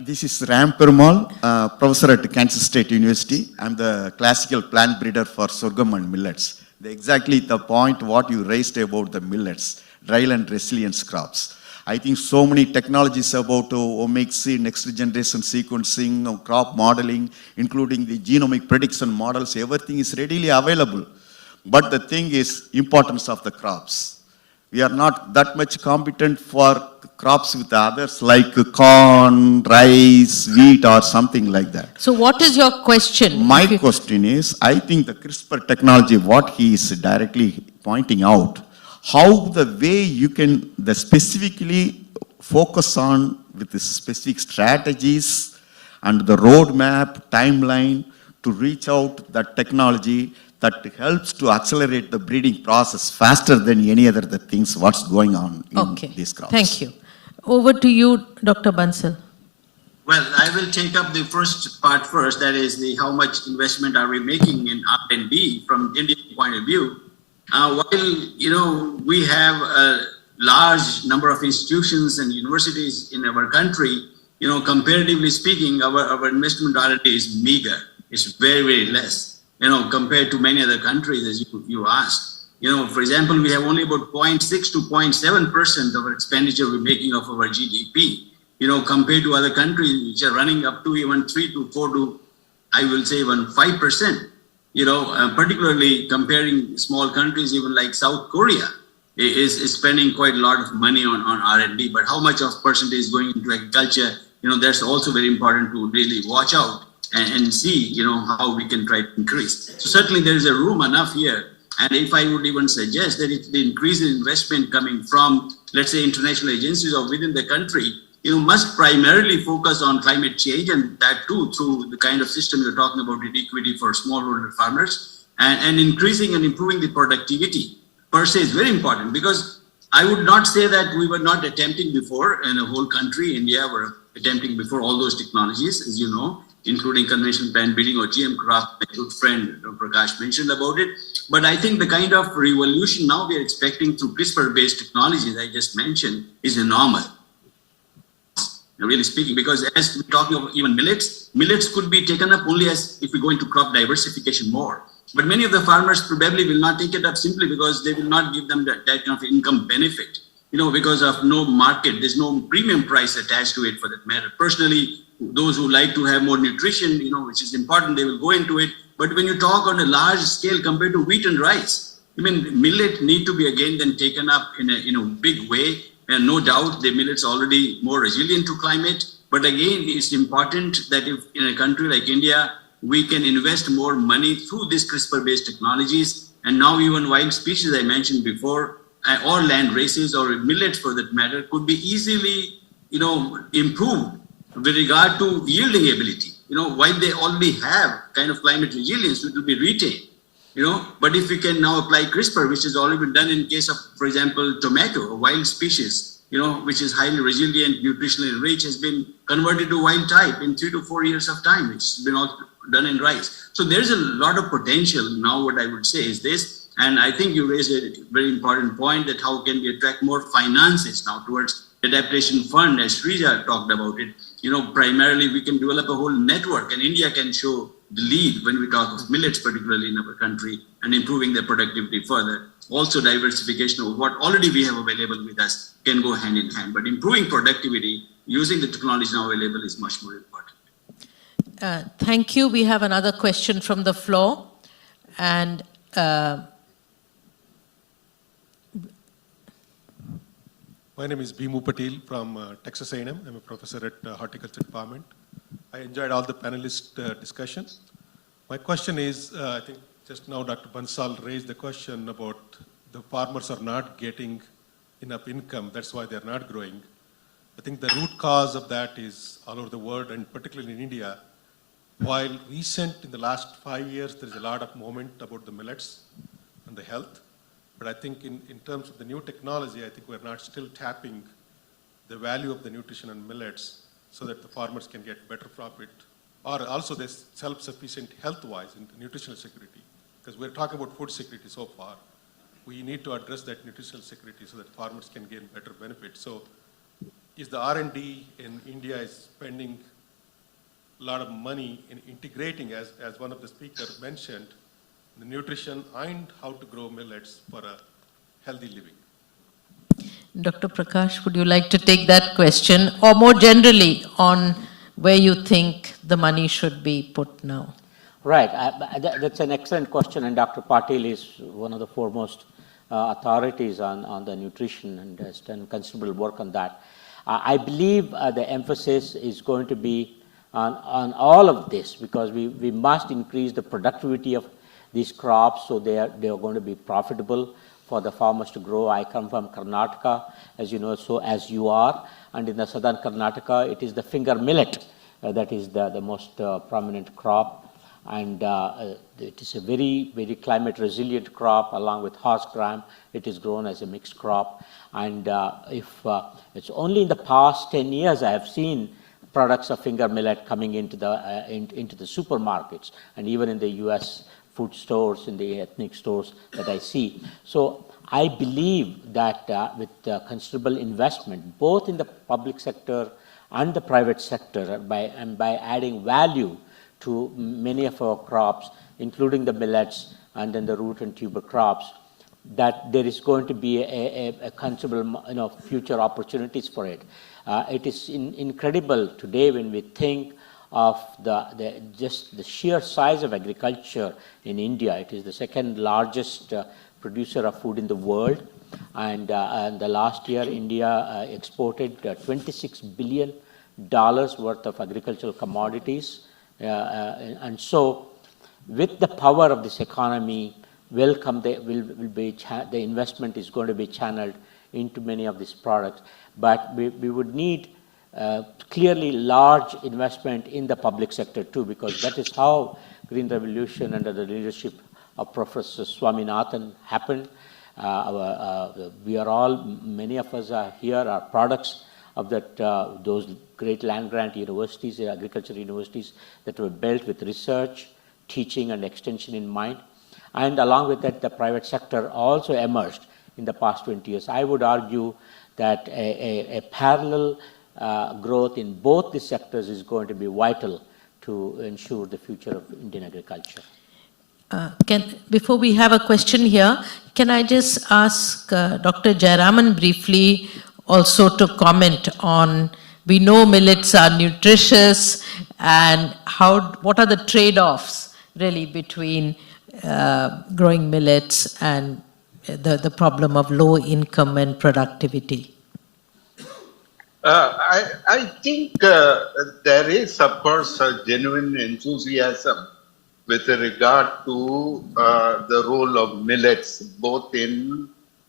This is Ram Perumal, professor at Kansas State University. I'm the classical plant breeder for sorghum and millets. Exactly the point what you raised about the millets, dryland resilience crops. I think so many technologies about omics, next generation sequencing, crop modeling, including the genomic prediction models, everything is readily available. But the thing is importance of the crops. We are not that much competent for crops with others like corn, rice, wheat or something like that. So what is your question? My question is, I think the CRISPR technology, what he is directly pointing out, how the way you can specifically focus on with the specific strategies and the roadmap, timeline to reach out that technology that helps to accelerate the breeding process faster than any other the things what's going on in these crops. Thank you. Over to you, Dr. Bansal. Well, I will take up the first part first. That is the how much investment are we making in R&D from Indian point of view. While we have a large number of institutions and universities in our country, comparatively speaking, our investment R&D is meager. It's very, very less, compared to many other countries, as you asked. For example, we have only about 0.6 to 0.7% of our expenditure we're making of our GDP, compared to other countries which are running up to even 3 to 4 to, I will say, even 5%. Particularly comparing small countries, even like South Korea, is spending quite a lot of money on R&D. But how much of percentage is going into agriculture? That's also very important to really watch out and see, how we can try to increase. So certainly there is a room enough here. And if I would even suggest that it's the increase in investment coming from, let's say, international agencies or within the country, must primarily focus on climate change, and that too through the kind of system you're talking about, with equity for smallholder farmers, and increasing and improving the productivity per se is very important, because I would not say that we were not attempting before in the whole country. India were attempting before all those technologies, as you know, including conventional plant breeding or GM crop. My good friend Prakash mentioned about it. But I think the kind of revolution now we are expecting through CRISPR-based technologies I just mentioned is enormous. Really speaking, because as we're talking about even millets could be taken up only as if we go into crop diversification more. But many of the farmers probably will not take it up simply because they will not give them that kind of income benefit, because of no market. There's no premium price attached to it for that matter. Personally, those who like to have more nutrition, which is important, they will go into it. But when you talk on a large scale compared to wheat and rice, millet need to be again then taken up in a big way. And no doubt the millet's already more resilient to climate. But again, it's important that if in a country like India, we can invest more money through these CRISPR-based technologies. And now even wild species I mentioned before, or land races or millets for that matter, could be easily, improved with regard to yielding ability. While they already have kind of climate resilience, it will be retained. But if we can now apply CRISPR, which has already been done in case of, for example, tomato, a wild species, which is highly resilient, nutritionally rich, has been converted to wild type in 3 to 4 years of time, which has been also done in rice. So there's a lot of potential. Now what I would say is this, and I think you raised a very important point, that how can we attract more finances now towards adaptation fund, as Srija talked about it. Primarily we can develop a whole network, and India can show the lead when we talk of millets, particularly in our country, and improving their productivity further. Also diversification of what already we have available with us can go hand in hand. But improving productivity using the technology now available is much more important. Thank you. We have another question from the floor. And my name is Bhimu Patel from Texas A&M. I'm a professor at Horticulture Department. I enjoyed all the panelist discussions. My question is, I think just now Dr. Bansal raised the question about the farmers are not getting enough income. That's why they're not growing. I think the root cause of that is all over the world, and particularly in India. While recent, in the last 5 years, there's a lot of movement about the millets and the health. But I think in terms of the new technology, I think we're not still tapping the value of the nutrition and millets so that the farmers can get better profit, or also they're self-sufficient health-wise in nutritional security. Because we're talking about food security so far. We need to address that nutritional security so that farmers can gain better benefits. So is the R&D in India is spending a lot of money in integrating, as one of the speakers mentioned, the nutrition and how to grow millets for a healthy living? Dr. Prakash, would you like to take that question, or more generally on where you think the money should be put now? Right. That's an excellent question, and Dr. Patil is one of the foremost authorities on the nutrition and has done considerable work on that. I believe the emphasis is going to be on all of this, because we must increase the productivity of these crops so they are going to be profitable for the farmers to grow. I come from Karnataka, as you know, so as you are, and in the southern Karnataka, it is the finger millet that is the most prominent crop, and it is a very, very climate resilient crop along with horse gram. It is grown as a mixed crop, and if it's only in the past 10 years I have seen products of finger millet coming into the supermarkets and even in the U.S. food stores, in the ethnic stores that I see. So I believe that with considerable investment, both in the public sector and the private sector, by adding value to many of our crops, including the millets and then the root and tuber crops, that there is going to be a considerable future opportunities for it. It is incredible today when we think of just the sheer size of agriculture in India. It is the second largest producer of food in the world, and the last year India exported $26 billion worth of agricultural commodities, and so with the power of this economy will come the investment is going to be channeled into many of these products, but we would need clearly large investment in the public sector too, because that is how Green Revolution under the leadership of Professor Swaminathan happened. We are all, many of us are here, are products of those great land-grant universities, agriculture universities that were built with research, teaching and extension in mind. And along with that, the private sector also emerged in the past 20 years. I would argue that a parallel growth in both these sectors is going to be vital to ensure the future of Indian agriculture. Before we have a question here, can I just ask Dr. Jayaraman briefly also to comment on, we know millets are nutritious, and what are the trade-offs really between growing millets and the problem of low income and productivity? I think there is, of course, a genuine enthusiasm with regard to the role of millets, both in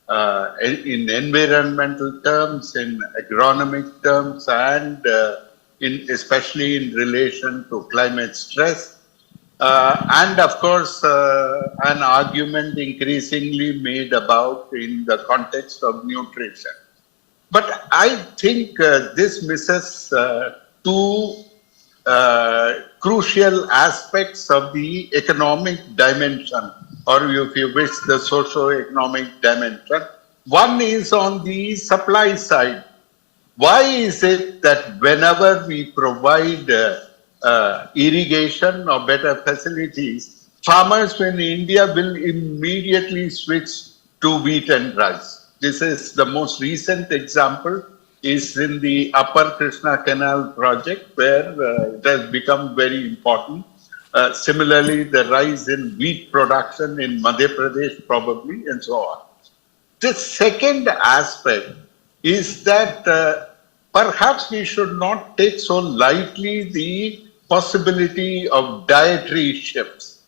environmental terms, in agronomic terms, and especially in relation to climate stress. And of course, an argument increasingly made about in the context of nutrition. But I think this misses two crucial aspects of the economic dimension, or if you wish, the socioeconomic dimension. One is on the supply side. Why is it that whenever we provide irrigation or better facilities, farmers in India will immediately switch to wheat and rice? This is the most recent example is in the Upper Krishna Canal project, where it has become very important. Similarly, the rise in wheat production in Madhya Pradesh probably, and so on. The second aspect is that perhaps we should not take so lightly the possibility of dietary shifts.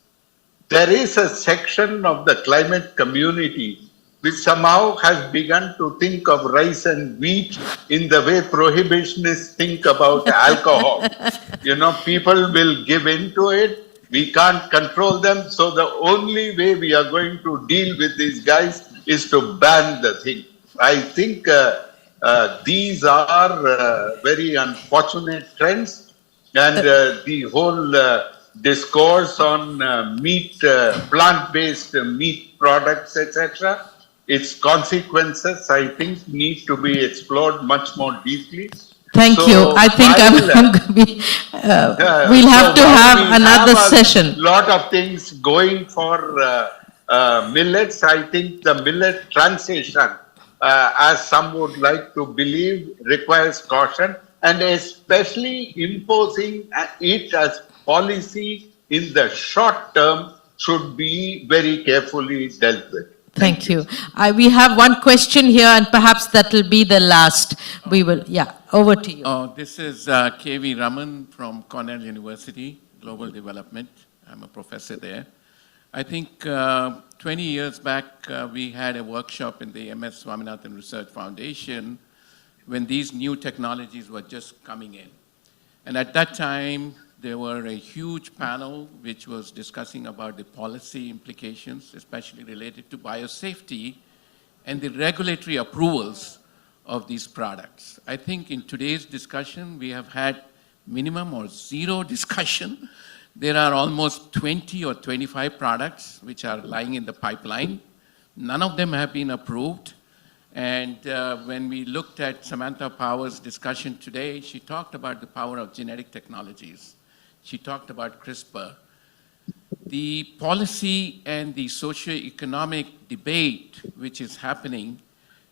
There is a section of the climate community which somehow has begun to think of rice and wheat in the way prohibitionists think about alcohol. People will give in to it. We can't control them. So the only way we are going to deal with these guys is to ban the thing. I think these are very unfortunate trends. And the whole discourse on meat, plant-based meat products, etc., its consequences, I think, need to be explored much more deeply. Thank you. I think we'll have to have another session. A lot of things going for millets. I think the millet transition, as some would like to believe, requires caution, and especially imposing it as policy in the short term should be very carefully dealt with. Thank you. We have one question here, and perhaps that will be the last. We will, over to you. This is K.V. Raman from Cornell University, Global Development. I'm a professor there. I think 20 years back, we had a workshop in the MS Swaminathan Research Foundation when these new technologies were just coming in. And at that time, there were a huge panel which was discussing about the policy implications, especially related to biosafety and the regulatory approvals of these products. I think in today's discussion, we have had minimum or zero discussion. There are almost 20 or 25 products which are lying in the pipeline. None of them have been approved. And when we looked at Samantha Power's discussion today, she talked about the power of genetic technologies. She talked about CRISPR. The policy and the socioeconomic debate which is happening,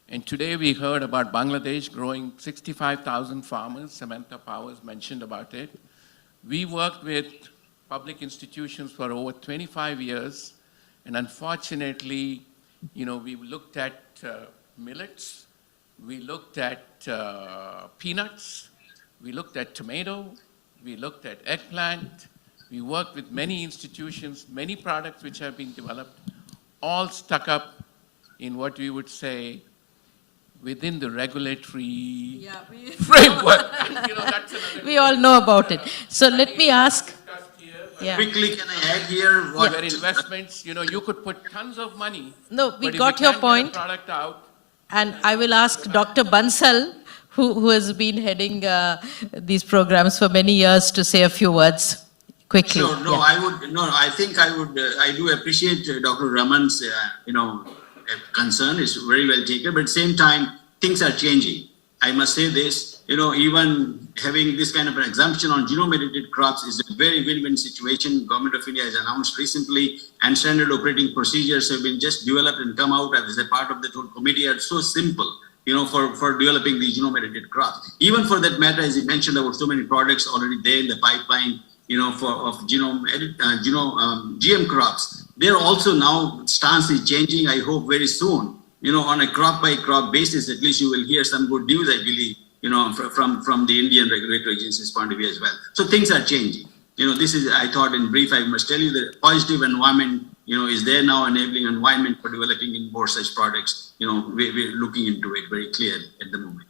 and today we heard about Bangladesh growing 65,000 farmers. Samantha Powers mentioned about it. We worked with public institutions for over 25 years, and unfortunately, we looked at millets, we looked at peanuts, we looked at tomato, we looked at eggplant, we worked with many institutions, many products which have been developed, all stuck up in what we would say within the regulatory framework. That's another We all know about it. So let me ask. Yeah. Quickly, can I add here? Where investments, you could put tons of money. No, we but if got you your can't get a point. product out, And I will ask Dr. Bansal, who has been heading these programs for many years, to say a few words quickly. Sure. No, Yeah. I do appreciate Dr. Raman's, concern is very well taken, but at the same time, things are changing. I must say this, even having this kind of an exemption on genome-edited crops is a very win-win situation. Government of India has announced recently, and standard operating procedures have been just developed and come out as a part of the whole committee are so simple, for developing the genome-edited crops. Even for that matter, as you mentioned, about so many products already there in the pipeline, of GM crops. They're also now, stance is changing, I hope very soon. On a crop-by-crop basis, at least you will hear some good news, I believe, from the Indian regulatory agencies' point of view as well. So things are changing. This is, I thought in brief, I must tell you the positive environment, is there now, enabling environment for developing in more such products. We're looking into it very clearly at the moment.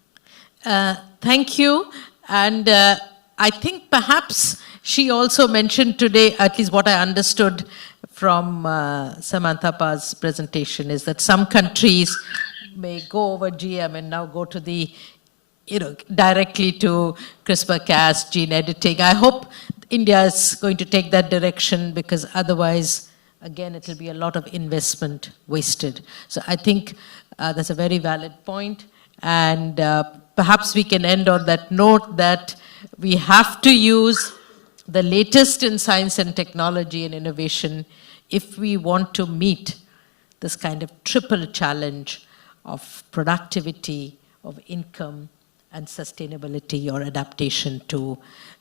Thank you. And I think perhaps she also mentioned today, at least what I understood from Samantha Pa's presentation, is that some countries may go over GM and now go to the, directly to CRISPR-Cas gene editing. I hope India is going to take that direction, because otherwise, again, it will be a lot of investment wasted. So I think that's a very valid point. And perhaps we can end on that note that we have to use the latest in science and technology and innovation if we want to meet this kind of triple challenge of productivity, of income, and sustainability or adaptation to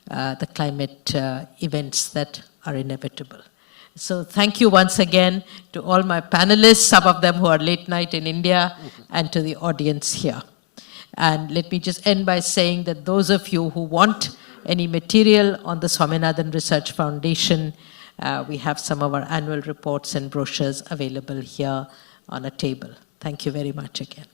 the climate events that are inevitable. So thank you once again to all my panelists, some of them who are late night in India, and to the audience here. And let me just end by saying that those of you who want any material on the Swaminathan Research Foundation, we have some of our annual reports and brochures available here on a table. Thank you very much again.